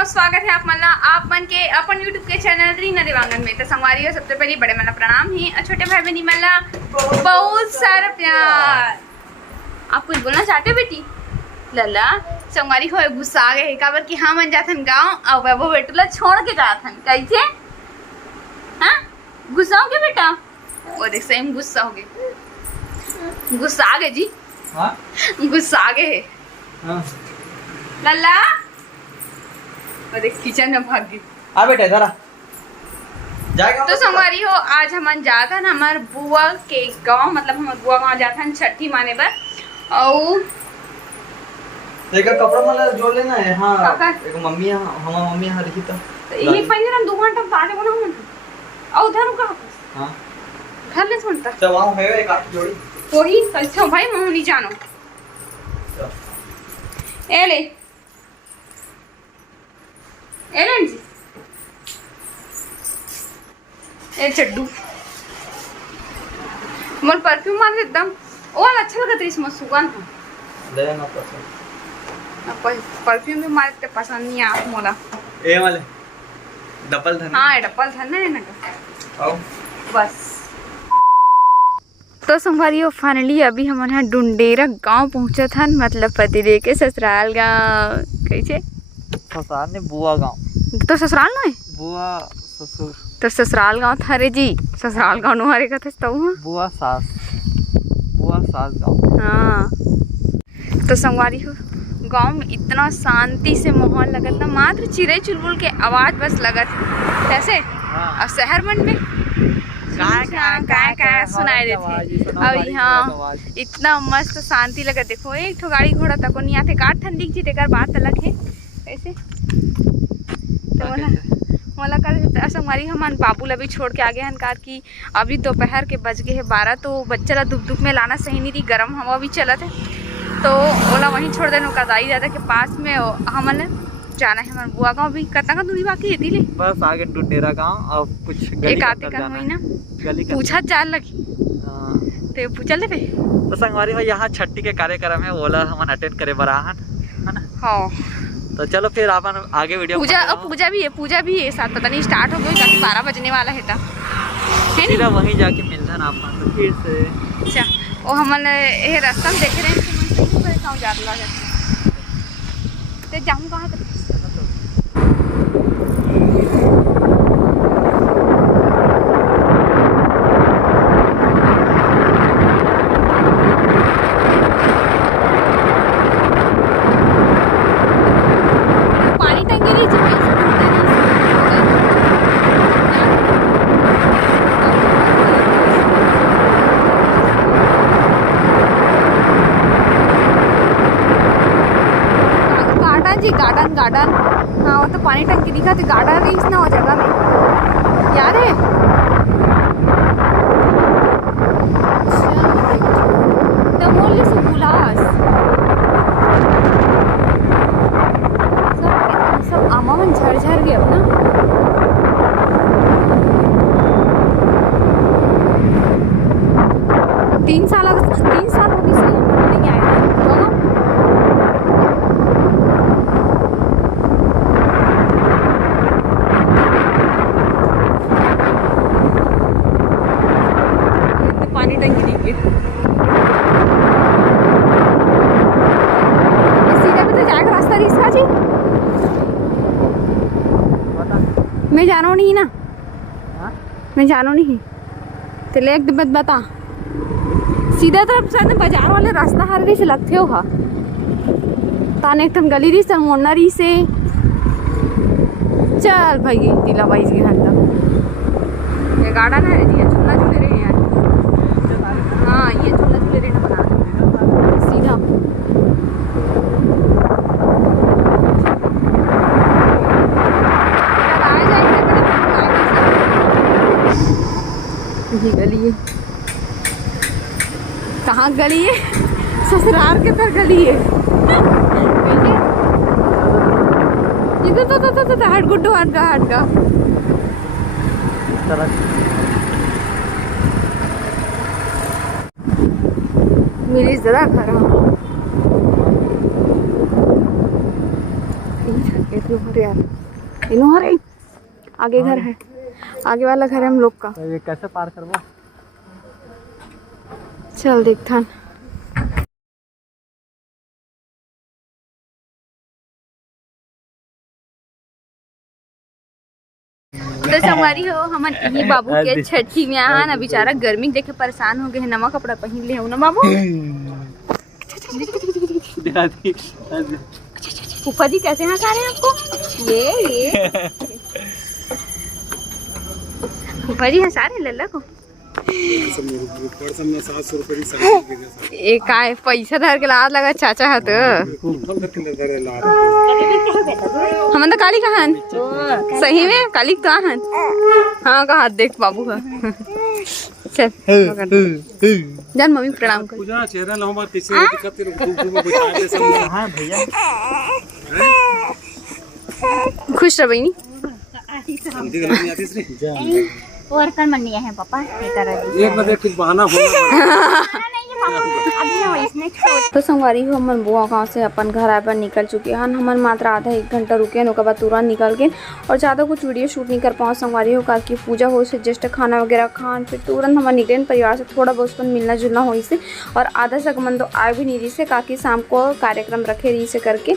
हो स्वागत है आप मला आप मन के अपन यूट्यूब के चैनल रीना देवांगन में। तो संगवारी हो सबसे पहले बड़े मला प्रणाम ही और छोटे भाई बहनी मला बहुत सारा प्यार। आप कुछ बोलना चाहते हो बेटी? लला संगवारी हो गुस्सा आ गए काबर कि हम मन जाथन गाँव और वो बेटूला छोड़ के जाथन कैसे? हाँ गुस्सा हो गया बेटा? वो देख सही गुस्सा हो गए, गुस्सा आ गए जी। हाँ गुस्सा आ गए। हाँ लल्ला अरे किचन में भाग गई। आ बेटा इधर आ जाएगा। तो संगवारी हो आज हम जाता न हमार बुआ के गांव, मतलब हमार बुआ गांव जाता न छठी माने पर और देखा कपड़ा मला जोड़ लेना है। हाँ एक मम्मी हमार मम्मी यहाँ रखी तो ये पंजरा 2 घंटा बाटे बना मन और उधर का। हाँ घर ले सुनता चल वहां है एक आठ जोड़ी वही अच्छा भाई मैं नहीं जानो ए ले एलन जी ए चड्डू मोर परफ्यूम मार एकदम और अच्छा लगत रही इसमें सुगंध ले ना पसंद परफ्यूम भी मारते पसंद नहीं आप मोला ए वाले डबल धन। हाँ डबल धन है ना आओ बस। तो संगवारी फाइनली अभी हमारे यहाँ डुंडेरा गांव पहुंचा था, मतलब पतिदेव के ससुराल गांव। कैसे ससुराल ने बुआ गांव तो ससुराल ना है बुआ ससुर तो ससुराल गांव था रे जी। ससुराल गांव नुहारे का था तो बुआ सास गांव। हाँ तो संगवारी हो गांव में इतना शांति से माहौल लगत ना, मात्र चिड़ै चुलबुल के आवाज बस लगत कैसे। और शहर मन में काय सुनाई देते। अब यहाँ इतना मस्त शांति लगा। देखो एक ठो गाड़ी घोड़ा तक नहीं आते, काट ठंडी जी तेकर बात अलग है कैसे। तो मोला कर संगवारी हमान बाबू ला भी छोड़ के आ गए हन कार की अभी दोपहर के बज गए है 12। तो बच्चा ला धूप धूप में लाना सही नहीं थी, गर्म हवा भी चलत है तो ओला वहीं छोड़ देना कादाई दादा के पास में। हमन जाना है हमारे बुआ गाँव भी कतना का दूरी बाकी है दिले बस आगे डुंडेरा गांव और कुछ गली एक आते का हुई ना गली पूछा जान लगी तो पूछल दे। तो संगवारी हो यहाँ छठी के कार्यक्रम है ओला हम अटेंड करे बराहन है ना। हाँ तो चलो फिर अपन आगे वीडियो पूजा भी है साथ पता नहीं स्टार्ट हो गई 12 बजने वाला है सीधा वहीं जाके मिलता ना अपन तो फिर से। अच्छा वो हमन ये रास्ता में देख रहे हैं तो मैं गाँव जा रहा है तो जाऊँ कहाँ तक। गार्डन हाँ वो तो पानी टंकी दिखा तो गार्डन रीच ना हो जगह में यार है। तो बोल से बुलास सब आमा मन झर गए अब ना। तीन साल हो गए से नहीं आया पानी टंकी दी सीधा में तो जाएगा रास्ता रिस्का जी मैं जानो नहीं ना। हाँ? मैं जानो नहीं तो ले एक बता सीधा तरफ से बाजार वाले रास्ता हर रही से लगते हो हा ताने एक गली रही से मोड़ना रही से चल भाई दिला बाई के घर तक ये गार्डन है जी झूला झूले रहे हैं। हाँ ये झूला झूले रहे बना सीधा ये गली है। कहाँ गली है? ससुराल के तरफ गली है। इधर तो हट गुड्डू हट का मेरी जरा खराब यार इनो हरे आगे घर है, आगे वाला घर है हम लोग का। ये कैसे पार करबो? चल देखथन। तो संगवारी हो हमन यही बाबू के छठी में आहा ना, बेचारा गर्मी देखे परेशान हो गए हैं, नवा कपड़ा पहन ले हो ना बाबू। फूफा जी कैसे हंसा रहे हैं आपको? ये फूफा जी हंसा रहे लल्ला को। एक काय पैसा धर के लाद लगा चाचा हाथ हम तो काली कहन सही में काली तो आहन। हाँ का हाथ देख बाबू का। चल जान मम्मी प्रणाम कर। पूजा चेहरा ना हमार कैसे दिक्कत में बैठा दे सब। हां भैया खुश रह बहनी। और कर मन है पापा एक ना देख बहाना होना। तो संगवारी हो हमन बुआ गाँव से अपन घर आए पर निकल चुके हैं। हमन मात्र आधा 1 घंटा रुके हैं, उसके बाद तुरंत निकल गए और ज़्यादा कुछ वीडियो शूट नहीं कर पाओ संगवारी हो, कारण की पूजा हो से जस्ट खाना वगैरह खान फिर तुरंत हमारे निकले परिवार से थोड़ा बहुत मिलना जुलना हो इसे। और आधा से मन तो आए भी नहीं रही से, काकि शाम को कार्यक्रम रखे रही से करके।